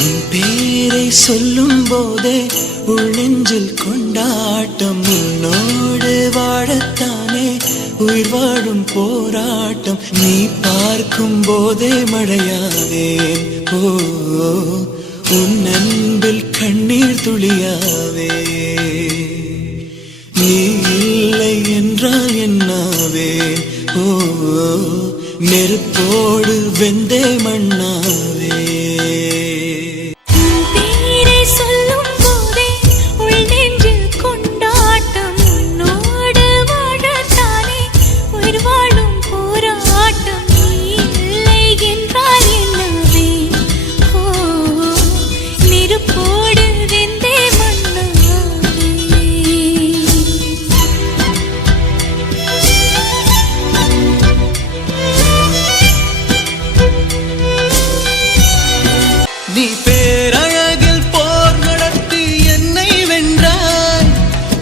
உன் பேரை சொல்லும் போதே உள் கொண்டாட்டம் உன்னோடு வாழத்தானே. உயிர் வாழும் போராட்டம் நீ பார்க்கும் போதே மழையாவேன் ஓ உன் அன்பில் கண்ணீர் துளியாவே நீ இல்லை என்றால் என்னாவே. ஓ நெருப்போடு வெந்தே மண்ணாவே.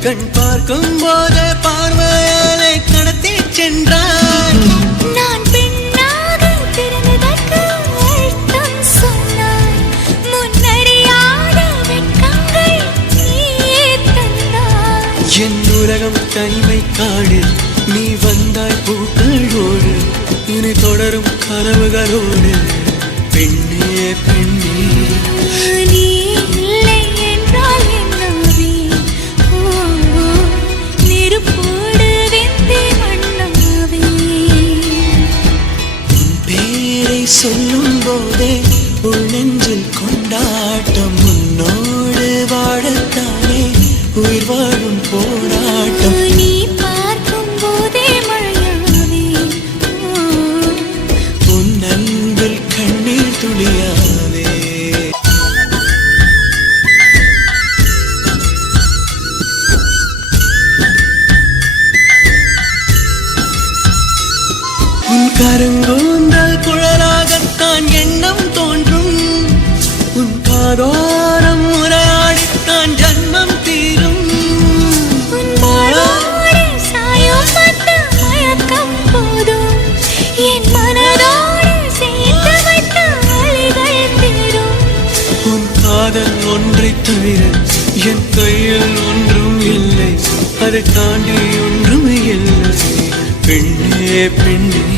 கண் பார்க்கும் போதே பார்வையாலே கடத்தி சென்றாய் நான் பெண்ணாக பிறந்ததற்கு அர்த்தம் சொன்னாய் முன்னறியாத வெட்கங்கள் என் உலகம் தனிமை காடு நீ வந்தாய் பூக்களோடு இனி தொடரும் கனவுகளோடு. பெண்ணே பெண்ணே. பேரை சொல்லும் போதே உள் நெஞ்சில் கொண்டாட்டம் உன்னோடு வாழத்தானே. உயிர் வாழும் போராட்டம். நீ பார்க்கும் போதே மழையாவே ஓ உன் அன்பில் கண்ணீர் துளியாவே கருங்கூந்தல் குழலாகத்தான் எண்ணம் தோன்றும். உன் காதோரம் முறையாடித்தான் ஜன்மம் தீரும். காதல் ஒன்றை தவிர என் கையில் ஒன்றும் இல்லை. அதை தாண்டி ஒன்றும் இல்லை. பெண்ணே பெண்ணே.